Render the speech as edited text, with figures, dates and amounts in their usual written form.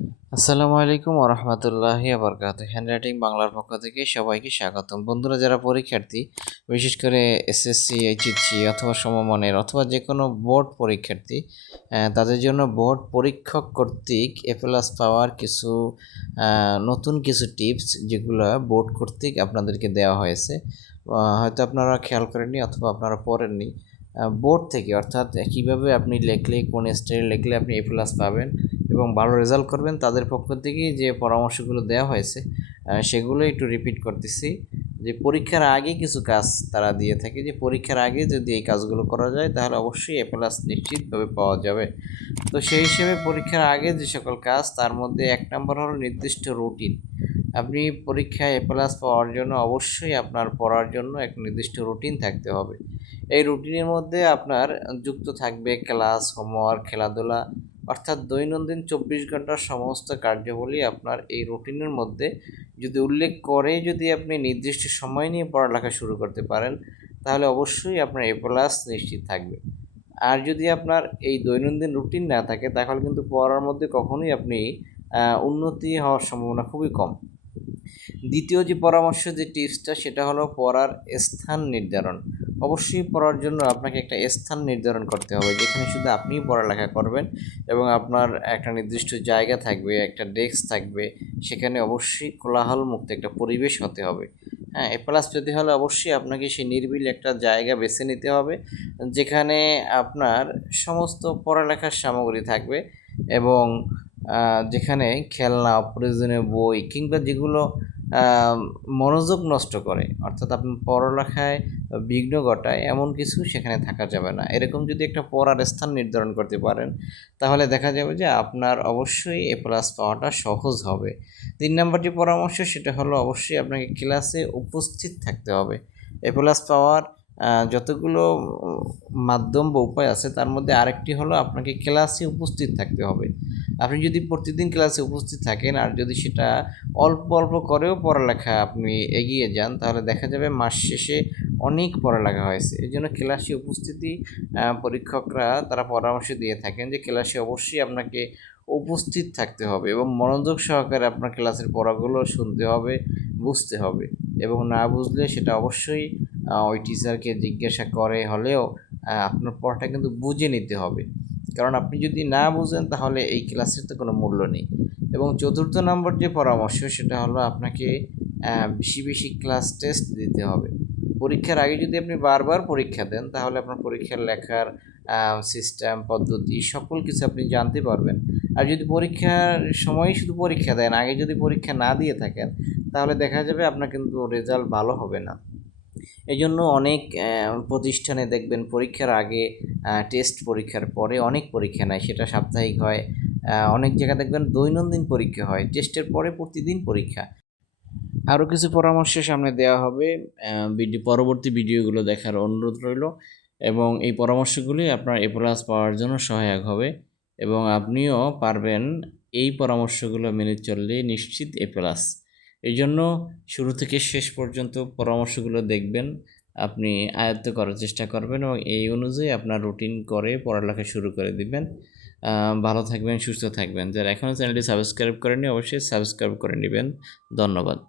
আসসালামু আলাইকুম ওরহমতুল্লাহি বারকাতুহু। হ্যান্ডরাইটিং বাংলার পক্ষ থেকে সবাইকে স্বাগতম। বন্ধুরা, যারা পরীক্ষার্থী, বিশেষ করে এসএসসি, এইচএসসি অথবা সমমানের অথবা যে কোনো বোর্ড পরীক্ষার্থী, তাদের জন্য বোর্ড পরীক্ষক কর্তৃক এ প্লাস পাওয়ার কিছু নতুন কিছু টিপস যেগুলো বোর্ড কর্তৃক আপনাদেরকে দেওয়া হয়েছে। হয়তো আপনারা খেয়াল করেননি অথবা আপনারা পড়েননি। বোর্ড থেকে, অর্থাৎ কীভাবে আপনি লেখলে, কোন স্টাইলে লেখলে আপনি এ প্লাস পাবেন এবং ভালো রেজাল্ট করবেন, তাদের পক্ষ থেকে যে পরামর্শগুলো দেওয়া হয়েছে সেগুলো একটু রিপিট করতেছি। যে পরীক্ষার আগে কিছু কাজ তারা দিয়ে থাকে, যে পরীক্ষার আগে যদি এই কাজগুলো করা যায় তাহলে অবশ্যই এ প্লাস নিশ্চিতভাবে পাওয়া যাবে। তো সেই হিসেবে পরীক্ষার আগে যে সকল কাজ, তার মধ্যে 1 নম্বর হলো নির্দিষ্ট রুটিন। আপনি পরীক্ষায় এ প্লাস পাওয়ার জন্য অবশ্যই আপনার পড়ার জন্য এক নির্দিষ্ট রুটিন থাকতে হবে। এই রুটিনের মধ্যে আপনার যুক্ত থাকবে ক্লাস, হোমওয়ার্ক, খেলাধুলা, অর্থাৎ দৈনন্দিন 24 ঘন্টার সমস্ত কার্যাবলী আপনার এই রুটিনের মধ্যে যদি উল্লেখ করে যদি আপনি নির্দিষ্ট সময় নিয়ে পড়ালেখা শুরু করতে পারেন, তাহলে অবশ্যই আপনার এ প্লাস নিশ্চিত থাকবে। আর যদি আপনার এই দৈনন্দিন রুটিন না থাকে, তাহলে কিন্তু পড়ার মধ্যে কখনোই আপনি উন্নতি হওয়ার সম্ভাবনা খুবই কম। দ্বিতীয় যে পরামর্শ, যে টিপসটা, সেটা হলো পড়ার স্থান নির্ধারণ। অবশ্যই পড়ার জন্য আপনাকে একটা স্থান নির্ধারণ করতে হবে, যেখানে শুধু আপনিই পড়ালেখা করবেন এবং আপনার একটা নির্দিষ্ট জায়গা থাকবে, একটা ডেস্ক থাকবে। সেখানে অবশ্যই কোলাহলমুক্ত একটা পরিবেশ হতে হবে। হ্যাঁ, এ প্লাস পেতে হলে অবশ্যই আপনাকে সেই নিরিবিলি একটা জায়গা বেছে নিতে হবে, যেখানে আপনার সমস্ত পড়ালেখার সামগ্রী থাকবে এবং যেখানে খেলনা, প্রয়োজনীয় বই কিংবা যেগুলো মনোযোগ নষ্ট করে, অর্থাৎ আপনার পড়ালেখায় বিঘ্ন ঘটায়, এমন কিছু সেখানে থাকা যাবে না। এরকম যদি একটা পড়ার স্থান নির্ধারণ করতে পারেন, তাহলে দেখা যাবে যে আপনার অবশ্যই এ প্লাস পাওয়াটা সহজ হবে। 3 নম্বর যে পরামর্শ, সেটা হলো অবশ্যই আপনাকে ক্লাসে উপস্থিত থাকতে হবে। এ প্লাস পাওয়ার যতগুলো মাধ্যম বা উপায় আছে, তার মধ্যে আরেকটি হলো আপনাকে ক্লাসে উপস্থিত থাকতে হবে। আপনি যদি প্রতিদিন ক্লাসে উপস্থিত থাকেন আর যদি সেটা অল্প অল্প করেও পড়ালেখা আপনি এগিয়ে যান, তাহলে দেখা যাবে মাস শেষে অনেক পড়ালেখা হয়েছে। এই জন্য ক্লাসে উপস্থিতি, পরীক্ষকরা তারা পরামর্শ দিয়ে থাকেন যে ক্লাসে অবশ্যই আপনাকে উপস্থিত থাকতে হবে এবং মনোযোগ সহকারে আপনার ক্লাসের পড়াগুলো শুনতে হবে, বুঝতে হবে এবং না বুঝলে সেটা অবশ্যই ওই টিচারকে জিজ্ঞাসা করে হলেও আপনার পড়াটা কিন্তু বুঝে নিতে হবে। কারণ আপনি যদি না বুঝেন, তাহলে এই ক্লাসের তো কোনো মূল্য নেই। এবং চতুর্থ নম্বর যে পরামর্শ, সেটা হলো আপনাকে বেশি বেশি ক্লাস টেস্ট দিতে হবে। পরীক্ষার আগে যদি আপনি বারবার পরীক্ষা দেন, তাহলে আপনার পরীক্ষার লেখার সিস্টেম, পদ্ধতি সকল কিছু আপনি জানতে পারবেন। আর যদি পরীক্ষার সময় শুধু পরীক্ষা দেন, আগে যদি পরীক্ষা না দিয়ে থাকেন, তাহলে দেখা যাবে আপনার কিন্তু রেজাল্ট ভালো হবে না। এজন্য অনেক প্রতিষ্ঠানে দেখবেন পরীক্ষার আগে টেস্ট, পরীক্ষার পরে অনেক পরীক্ষা নেয়, সেটা সাপ্তাহিক হয়। অনেক জায়গায় দেখবেন দৈনন্দিন পরীক্ষা হয়, টেস্টের পরে প্রতিদিন পরীক্ষা। আরও কিছু পরামর্শ সামনে দেওয়া হবে, পরবর্তী ভিডিওগুলো দেখার অনুরোধ রইল এবং এই পরামর্শগুলি আপনার এ প্লাস পাওয়ার জন্য সহায়ক হবে এবং আপনিও পারবেন এই পরামর্শগুলো মেনে চললে নিশ্চিত এ প্লাস। এই জন্য শুরু থেকে শেষ পর্যন্ত পরামর্শগুলো দেখবেন, আপনি আয়ত্ত করার চেষ্টা করবেন এবং এই অনুযায়ী আপনার রুটিন করে পড়ালেখা শুরু করে দিবেন। ভালো থাকবেন, সুস্থ থাকবেন। যারা এখনও চ্যানেলটি সাবস্ক্রাইব করেননি, অবশ্যই সাবস্ক্রাইব করে নেবেন। ধন্যবাদ।